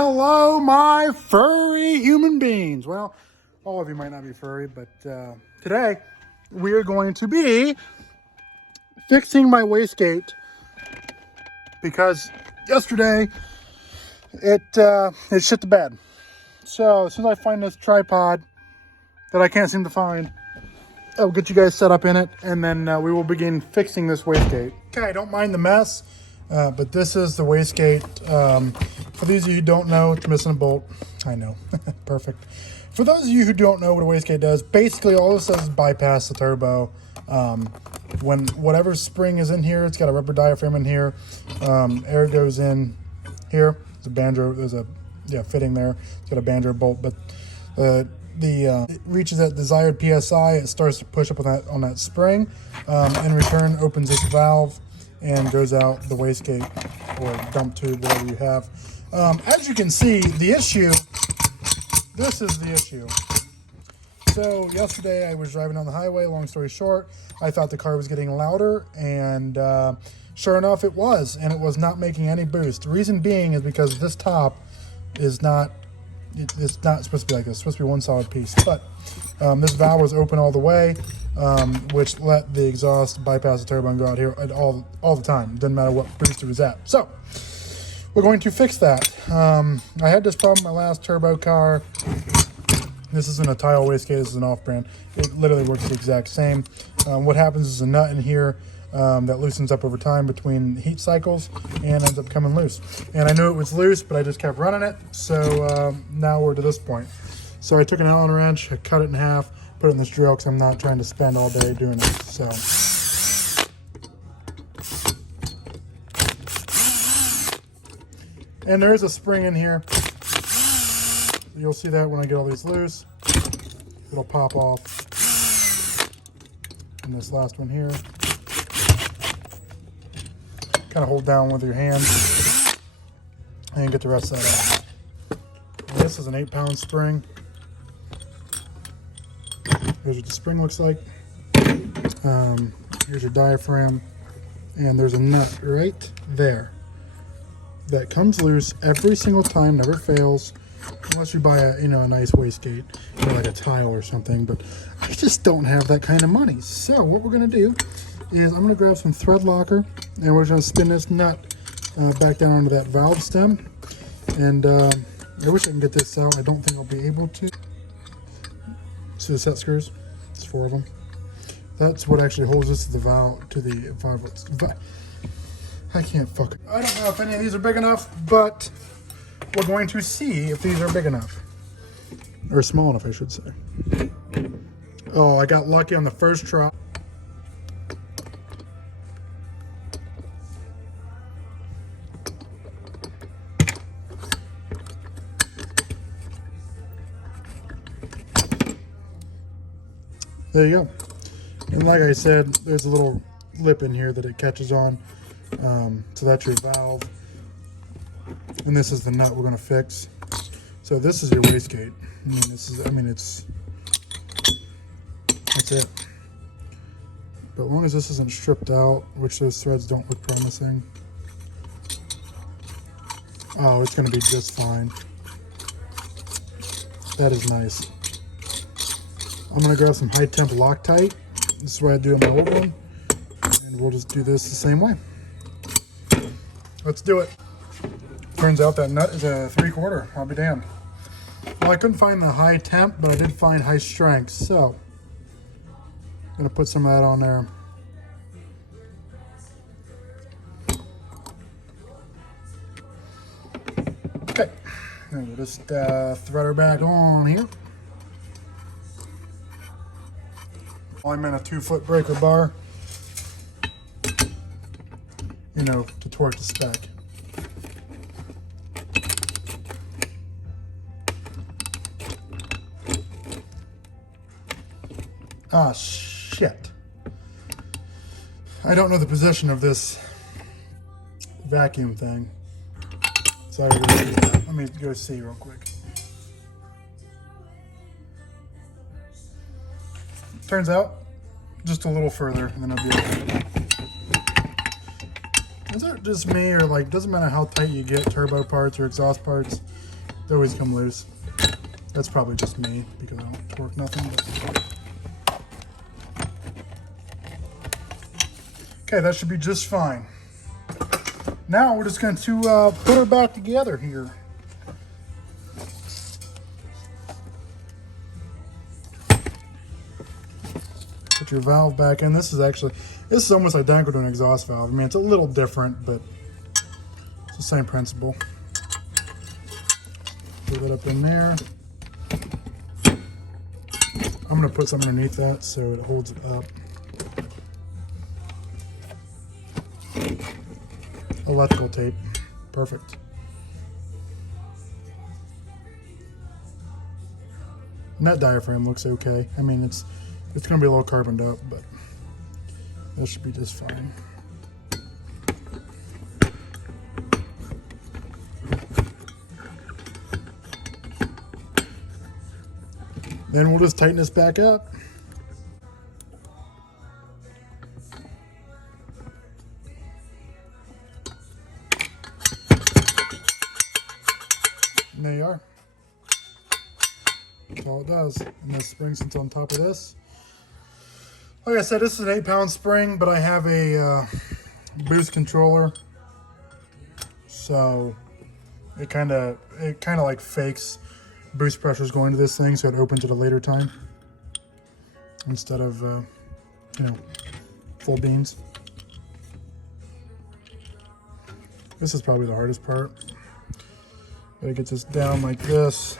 Hello, my furry human beings. Well, all of you might not be furry, but today we are going to be fixing my wastegate because yesterday it shit the bed. So as soon as I find this tripod that I can't seem to find, I'll get you guys set up in it, and then we will begin fixing this wastegate. Okay, don't mind the mess, but this is the wastegate. For those of you who don't know, it's missing a bolt. I know, perfect. For those of you who don't know what a wastegate does, basically all this does is bypass the turbo. When whatever spring is in here, it's got a rubber diaphragm in here. Air goes in here. There's a banjo. There's a fitting there. It's got a banjo bolt, but it reaches that desired PSI. It starts to push up on that spring. In return, opens this valve and goes out the wastegate or dump tube, whatever you have. As you can see, the issue. This is the issue. So yesterday I was driving on the highway. Long story short, I thought the car was getting louder, and sure enough, it was, and it was not making any boost. The reason being is because this top is not. It's not supposed to be like this. It's supposed to be one solid piece. But this valve was open all the way, which let the exhaust bypass the turbo and go out here all the time. Doesn't matter what boost it was at. So we're going to fix that. I had this problem in my last turbo car. This isn't a tile wastegate. This is an off-brand. It literally works the exact same. What happens is a nut in here that loosens up over time between heat cycles and ends up coming loose. And I knew it was loose, but I just kept running it. So now we're to this point. So I took an Allen wrench, I cut it in half, put it in this drill because I'm not trying to spend all day doing it. So. And there is a spring in here. You'll see that when I get all these loose. It'll pop off. And this last one here. Kind of hold down with your hand and get the rest of that out. And this is an 8-pound spring. Here's what the spring looks like. Here's your diaphragm, and there's a nut right there that comes loose every single time, never fails, unless you buy a nice wastegate, like a tile or something. But I just don't have that kind of money. So what we're gonna do is I'm gonna grab some thread locker, and we're gonna spin this nut back down onto that valve stem. And I wish I can get this out. I don't think I'll be able to. See the set screws? It's 4 of them. That's what actually holds this to the valve, I can't fucking. I don't know if any of these are big enough, but we're going to see if these are big enough. Or small enough, I should say. Oh, I got lucky on the first try. There you go. And like I said, there's a little lip in here that it catches on. So that's your valve. And this is the nut we're going to fix. So this is your wastegate. That's it. But as long as this isn't stripped out, which those threads don't look promising. Oh, it's going to be just fine. That is nice. I'm going to grab some high temp Loctite. This is what I do on my old one. And we'll just do this the same way. Let's do it. Turns out that nut is a 3/4. I'll be damned. Well, I couldn't find the high temp, but I did find high strength. So I'm going to put some of that on there. Okay. And we'll just thread her back on here. I'm in a 2-foot breaker bar, to torque the spec. Ah, shit. I don't know the position of this vacuum thing. So let me go see real quick. Turns out, just a little further, and then I'll be okay. Is it just me, or like, doesn't matter how tight you get turbo parts or exhaust parts, they always come loose? That's probably just me because I don't torque nothing. But... Okay, that should be just fine. Now we're just going to put her back together here. Put your valve back in. This is almost identical to an exhaust valve. I mean, it's a little different, but it's the same principle. Put it up in there. I'm going to put something underneath that so it holds it up. Electrical tape. Perfect. And that diaphragm looks okay. I mean, it's going to be a little carboned up, but that should be just fine. Then we'll just tighten this back up. And there you are. That's all it does. And the spring sits on top of this. Like I said, this is an 8-pound spring, but I have a boost controller, so it kind of like fakes boost pressures going to this thing, so it opens at a later time instead of you know, full beans. This is probably the hardest part. Gotta get this down like this,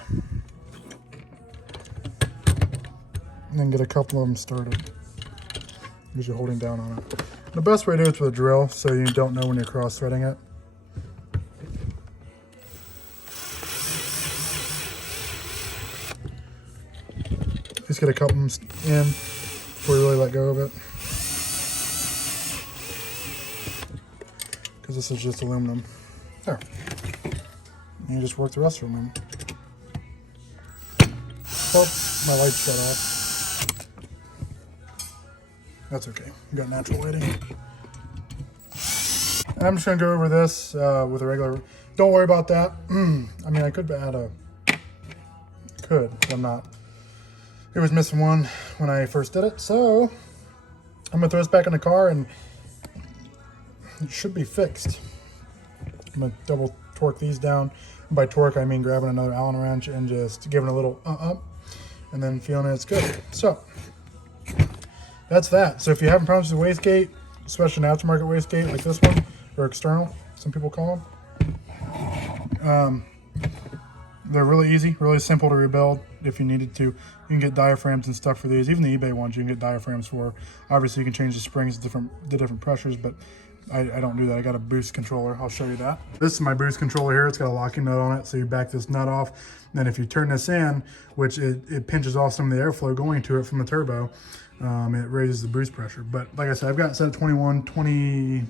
and then get a couple of them started. Because you're holding down on it. The best way to do it is with a drill, so you don't know when you're cross-threading it. Just get a couple in before you really let go of it. Because this is just aluminum. There. And you just work the rest of them in. Oh, my light shut off. That's okay. We got natural lighting. I'm just gonna go over this with a regular. Don't worry about that. I mean, I could add a. But I'm not. It was missing one when I first did it, so I'm gonna throw this back in the car and it should be fixed. I'm gonna double torque these down. And by torque, I mean grabbing another Allen wrench and just giving a little and then feeling it's good. So. That's that. So if you're having problems with wastegate, especially an aftermarket wastegate like this one, or external, some people call them, they're really easy, really simple to rebuild if you needed to. You can get diaphragms and stuff for these. Even the eBay ones you can get diaphragms for. Obviously you can change the springs to different pressures, but I don't do that. I got a boost controller. I'll show you that. This is my boost controller here. It's got a locking nut on it, so you back this nut off. Then if you turn this in, which it pinches off some of the airflow going to it from the turbo, it raises the boost pressure. But like I said, I've got it set at 22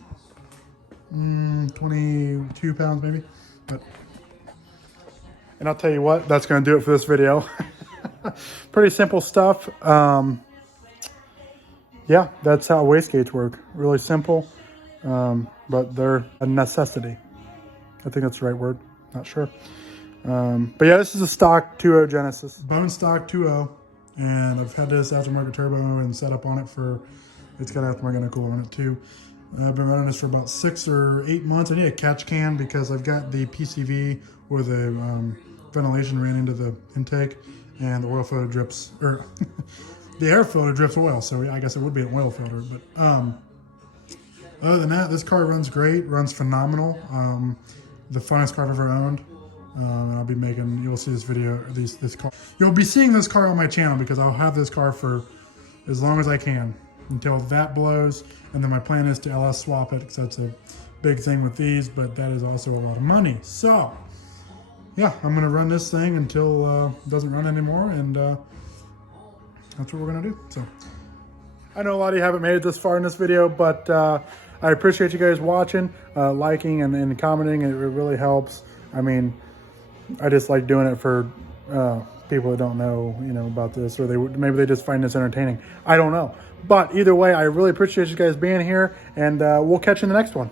pounds maybe. And I'll tell you what, that's going to do it for this video. Pretty simple stuff. Yeah, that's how wastegates work. Really simple, but they're a necessity. I think that's the right word. Not sure. But yeah, this is a stock 2.0 Genesis. Bone stock 2.0. And I've had this aftermarket turbo and set up on it for, it's got aftermarket intercooler on it too. I've been running this for about 6 or 8 months. I need a catch can because I've got the PCV where the ventilation ran into the intake and the oil filter drips, or the air filter drips oil. So I guess it would be an oil filter. But other than that, this car runs great, runs phenomenal. The funnest car I've ever owned. And I'll be making, you'll see this video, this car. You'll be seeing this car on my channel because I'll have this car for as long as I can until that blows. And then my plan is to LS swap it because that's a big thing with these, but that is also a lot of money. So yeah, I'm gonna run this thing until it doesn't run anymore, and that's what we're gonna do. So I know a lot of you haven't made it this far in this video, but I appreciate you guys watching, liking and commenting. It really helps. I mean, I just like doing it for people that don't know, about this, or maybe they just find this entertaining. I don't know. But either way, I really appreciate you guys being here, and we'll catch you in the next one.